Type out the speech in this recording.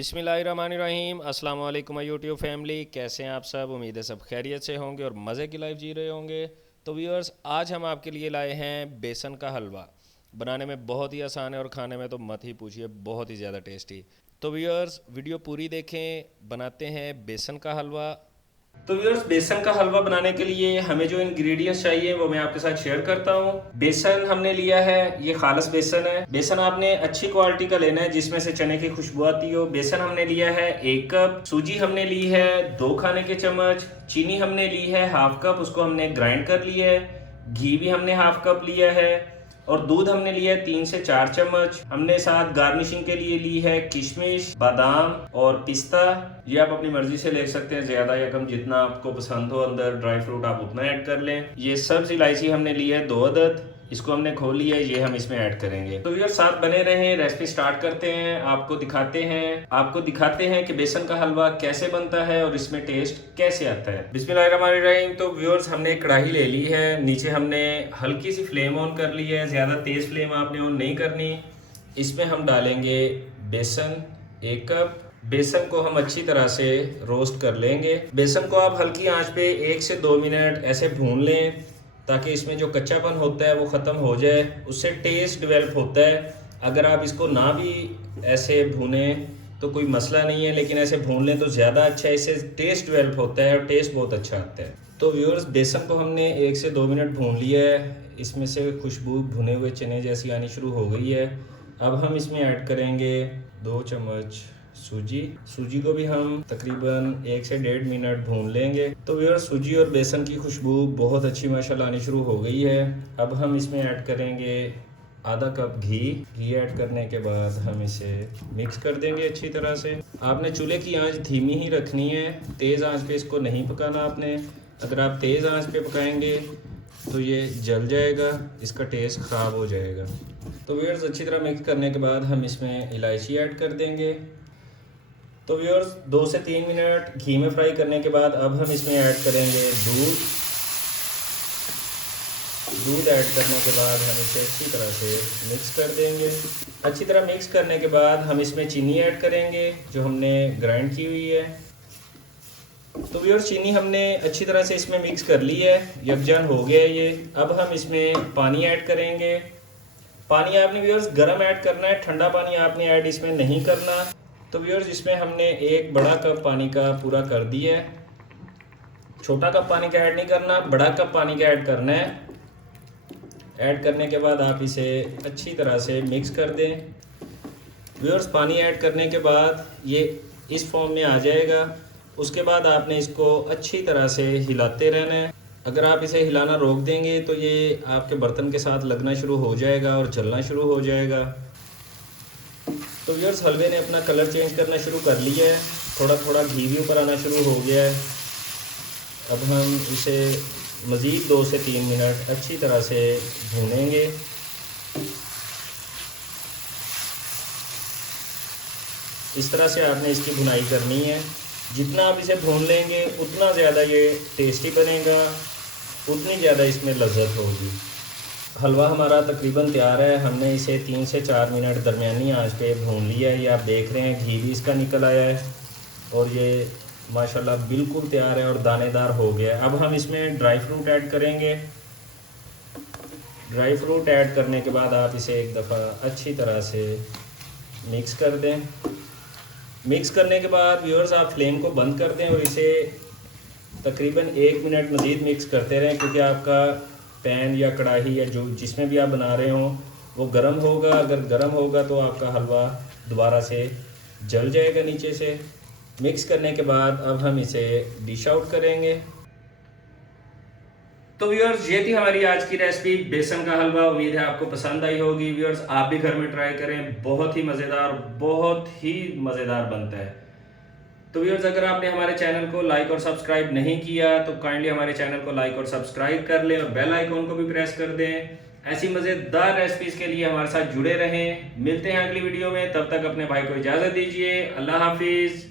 बिस्मिल्लाहिर्रहमानिर्रहीम अस्सलाम वालेकुम यूट्यूब फैमिली। कैसे हैं आप सब? उम्मीद है सब खैरियत से होंगे और मज़े की लाइफ जी रहे होंगे। तो व्यूअर्स, आज हम आपके लिए लाए हैं बेसन का हलवा। बनाने में बहुत ही आसान है और खाने में तो मत ही पूछिए, बहुत ही ज़्यादा टेस्टी। तो व्यूअर्स, वीडियो पूरी देखें, बनाते हैं बेसन का हलवा। तो व्यूअर्स, बेसन का हलवा बनाने के लिए हमें जो इंग्रेडिएंट्स चाहिए वो मैं आपके साथ शेयर करता हूँ। बेसन हमने लिया है, ये खालस बेसन है। बेसन आपने अच्छी क्वालिटी का लेना है जिसमें से चने की खुशबू आती हो। बेसन हमने लिया है 1 कप, सूजी हमने ली है 2 खाने के चम्मच, चीनी हमने ली है हाफ कप, उसको हमने ग्राइंड कर लिया है, घी भी हमने हाफ कप लिया है और दूध हमने लिया है 3 से 4 चम्मच। हमने साथ गार्निशिंग के लिए ली है किशमिश, बादाम और पिस्ता। ये आप अपनी मर्जी से ले सकते हैं, ज्यादा या कम, जितना आपको पसंद हो अंदर ड्राई फ्रूट आप उतना ऐड कर लें। ये सब्ज इलायची हमने ली है 2 अदद, इसको हमने खोल लिया है, ये हम इसमें ऐड करेंगे। तो यार साथ बने रहें, रेसिपी स्टार्ट करते हैं। आपको दिखाते हैं कि बेसन का हलवा कैसे बनता है और इसमें टेस्ट कैसे आता है। बिस्मिल्लाहिर्रहमानिर्रहीम। तो व्यूअर्स, हमने एक कढ़ाई ले ली है, नीचे हमने हल्की सी फ्लेम ऑन कर ली है, ज्यादा तेज फ्लेम आपने ऑन नहीं करनी। इसमें हम डालेंगे बेसन 1 कप। बेसन को हम अच्छी तरह से रोस्ट कर लेंगे। बेसन को आप हल्की आंच पे 1 से 2 मिनट ऐसे भून लें ताकि इसमें जो कच्चापन होता है वो ख़त्म हो जाए, उससे टेस्ट डेवलप होता है। अगर आप इसको ना भी ऐसे भूने तो कोई मसला नहीं है, लेकिन ऐसे भून लें तो ज़्यादा अच्छा है, इससे टेस्ट डेवलप होता है और टेस्ट बहुत अच्छा आता है। तो व्यूअर्स, बेसन को हमने 1 से 2 मिनट भून लिया है, इसमें से खुशबू भुने हुए चने जैसी आनी शुरू हो गई है। अब हम इसमें ऐड करेंगे 2 चम्मच सूजी को भी हम तकरीबन 1 से 1.5 मिनट भून लेंगे। तो व्यूअर्स, सूजी और बेसन की खुशबू बहुत अच्छी माशाल्लाह आनी शुरू हो गई है। अब हम इसमें ऐड करेंगे आधा कप घी ऐड करने के बाद हम इसे मिक्स कर देंगे अच्छी तरह से। आपने चूल्हे की आंच धीमी ही रखनी है, तेज़ आंच पे इसको नहीं पकाना आपने। अगर आप तेज़ आंच पे पकाएंगे तो ये जल जाएगा, इसका टेस्ट ख़राब हो जाएगा। तो व्यूअर्स, अच्छी तरह मिक्स करने के बाद हम इसमें इलायची ऐड कर देंगे। तो व्यूअर्स, 2 से 3 मिनट घी में फ्राई करने के बाद अब हम इसमें ऐड करेंगे दूध ऐड करने के बाद हम इसे अच्छी तरह से मिक्स कर देंगे। अच्छी तरह मिक्स करने के बाद हम इसमें चीनी ऐड करेंगे जो हमने ग्राइंड की हुई है। तो व्यूअर्स, चीनी हमने अच्छी तरह से इसमें मिक्स कर ली है, यकजान हो गया है ये। अब हम इसमें पानी ऐड करेंगे। पानी आपने व्यूअर्स गर्म ऐड करना है, ठंडा पानी आपने ऐड इसमें नहीं करना। तो व्यूअर्स, इसमें हमने 1 बड़ा कप पानी का पूरा कर दिया है। छोटा कप पानी का ऐड नहीं करना, बड़ा कप पानी का ऐड करना है। ऐड करने के बाद आप इसे अच्छी तरह से मिक्स कर दें। व्यूअर्स, पानी ऐड करने के बाद ये इस फॉर्म में आ जाएगा। उसके बाद आपने इसको अच्छी तरह से हिलाते रहना है। अगर आप इसे हिलाना रोक देंगे तो ये आपके बर्तन के साथ लगना शुरू हो जाएगा और जलना शुरू हो जाएगा। तो व्यूअर्स, हलवे ने अपना कलर चेंज करना शुरू कर लिया है, थोड़ा थोड़ा घी भी ऊपर आना शुरू हो गया है। अब हम इसे मज़ीद 2 से 3 मिनट अच्छी तरह से भूनेंगे। इस तरह से आपने इसकी भुनाई करनी है। जितना आप इसे भून लेंगे उतना ज़्यादा ये टेस्टी बनेगा, उतनी ज़्यादा इसमें लज्जत होगी। हलवा हमारा तकरीबन तैयार है। हमने इसे 3 से 4 मिनट दरमियानी आंच पे भून लिया है। ये आप देख रहे हैं, घी भी इसका निकल आया है और ये माशाल्लाह बिल्कुल तैयार है और दानेदार हो गया है। अब हम इसमें ड्राई फ्रूट ऐड करेंगे। ड्राई फ्रूट ऐड करने के बाद आप इसे एक दफ़ा अच्छी तरह से मिक्स कर दें। मिक्स करने के बाद व्यूअर्स, आप फ्लेम को बंद कर दें और इसे तकरीबन 1 मिनट मज़ीद मिक्स करते रहें, क्योंकि आपका पैन या कढ़ाई या जो जिसमें भी आप बना रहे हों वो गर्म होगा। अगर गर्म होगा तो आपका हलवा दोबारा से जल जाएगा नीचे से। मिक्स करने के बाद अब हम इसे डिश आउट करेंगे। तो व्यूअर्स, ये थी हमारी आज की रेसिपी बेसन का हलवा। उम्मीद है आपको पसंद आई होगी। व्यूअर्स, आप भी घर में ट्राई करें, बहुत ही मज़ेदार बनता है। तो व्यूअर्स, अगर आपने हमारे चैनल को लाइक और सब्सक्राइब नहीं किया तो काइंडली हमारे चैनल को लाइक और सब्सक्राइब कर लें और बेल आइकॉन को भी प्रेस कर दें। ऐसी मज़ेदार रेसिपीज़ के लिए हमारे साथ जुड़े रहें। मिलते हैं अगली वीडियो में, तब तक अपने भाई को इजाज़त दीजिए। अल्लाह हाफिज़।